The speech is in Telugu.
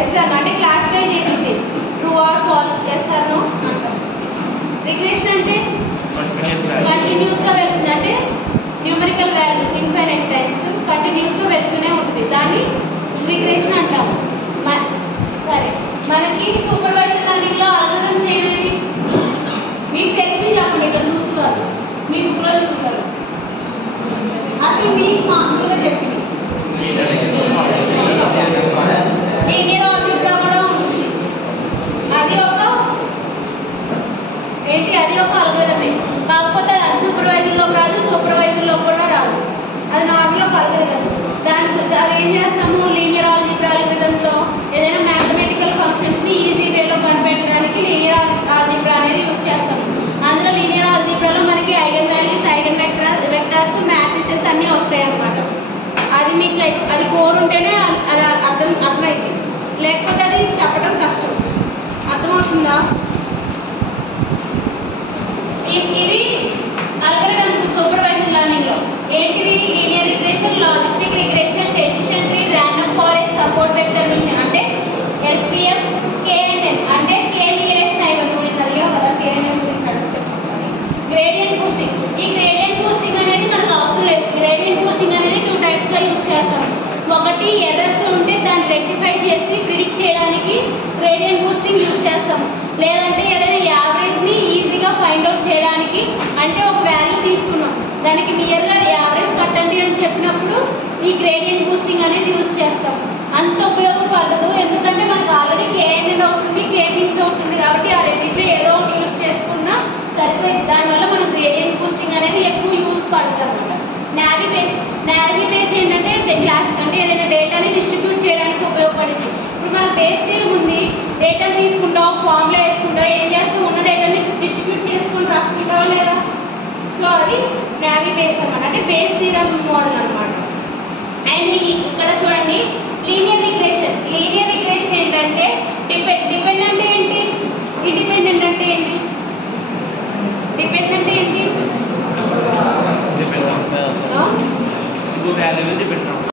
ఎస్ ఆర్ నో అంటే క్లాసిఫై చేసింది true or false, yes or no అంటాం. రిగ్రెషన్ అంటే కంటిన్యూస్గా వెళ్తుంది, అంటే న్యూమరికల్ వాల్యూస్ ఇన్ఫైనైట్ టైమ్స్ కంటిన్యూస్గా వెళ్తూనే ఉంటుంది, దాన్ని రిగ్రెషన్ అంటాము. సరే, మనకి సూపర్వైజర్ లెర్నింగ్లో అల్గోరిథమ్స్ ఏమేమి మీకు తెలిసి చెప్పండి. ఇక్కడ చూసుకోవాలి, మీ బుక్లో చూసుకోవాలి. అసలు మీకు మామూలుగా చెప్పింది లీనియర్ ఆల్జీబ్రా కూడా ఉంటుంది. అది ఒక ఏంటి, అది ఒక అల్గోరిథమే. కాకపోతే అది అన్సూపర్వైజర్లో రాదు, సూపర్వైజర్లో కూడా రాదు. అది నార్మల్ ఒక అల్గోరిథం. అది ఏం చేస్తాము, లీనియర్ ఆల్జీబ్రా అల్గోరిథంతో ఏదైనా మ్యాథమెటికల్ ఫంక్షన్స్ని ఈజీ వేలో కనిపెట్టడానికి లీనియర్ ఆల్జీబ్రా అనేది యూజ్ చేస్తాము. అందులో లీనియర్ ఆల్జీబ్రాలో మనకి eigen values, eigen vectors, matrices అన్నీ వస్తాయి అన్నమాట. అది మీకు అది కోడ్ ఉంటేనే అది అర్థమైంది, లేకపోతే అది చెప్పడం కష్టం. అర్థమవుతుందా? ఇవి అల్గోరిథమ్స్ సూపర్వైజర్ లెర్నింగ్లో ఏంటివి? Linear regression, logistic regression, decision tree, random forest, support vector machine అంటే SVM, KNN అంటే K నియరెస్ట్ నైబర్. గురించి అడిగావు కదా, KNN గురించి చెప్తాను. గ్రేడియంట్ బూస్టింగ్, ఈ గ్రేడియంట్ బూస్టింగ్ అనేది మనకు అవసరం లేదు. గ్రేడియంట్ బూస్టింగ్ అనేది 2 టైప్స్గా యూజ్ చేస్తాం. ఒకటి ఎర్రర్స్ ఉంటే దాన్ని రెక్టిఫై చేసి ప్రిడిక్ట్ చేయడానికి గ్రేడియంట్ బూస్టింగ్ యూజ్ చేస్తాం. లేదంటే ఏదైనా యావరేజ్ని ఈజీగా ఫైండ్ అవుట్ చేయడానికి, అంటే ఒక వాల్యూ తీసుకున్నాం, దానికి నియర్గా యావరేజ్ కట్టండి అని చెప్పినప్పుడు ఈ గ్రేడియంట్ బూస్టింగ్ అనేది యూజ్ చేస్తాం. అంత ఉపయోగపడదు, ఎందుకంటే మనకు ఆల్రెడీ KNN అవుతుంది, K-మీన్స్ అవుతుంది. కాబట్టి ఆ రెండింటిలో ఏదో ఒకటి యూజ్ చేసుకున్నా సరిపోయింది. దానివల్ల మనం గ్రేడియంట్ బూస్టింగ్ అనేది ఎక్కువ యూజ్ పడుతుంది అనమాట. నావీ బేస్ ఏంటంటే క్లాస్ అంటే ఏదైనా డేటాని డిస్ట్రిబ్యూట్ చేయడానికి ఉపయోగపడింది. ఇప్పుడు మన బేస్ థీరం ఉంది, డేటాని తీసుకుంటాం, ఫామ్లో వేసుకుంటాం, ఏం చేస్తాం, ఉన్న డేటాని డిస్ట్రిబ్యూట్ చేసుకొని రాసుకుంటాం లేదా? సో అది నావీ బేస్ అనమాట, అంటే బేస్ థీరం మోడల్ అనమాట. అండ్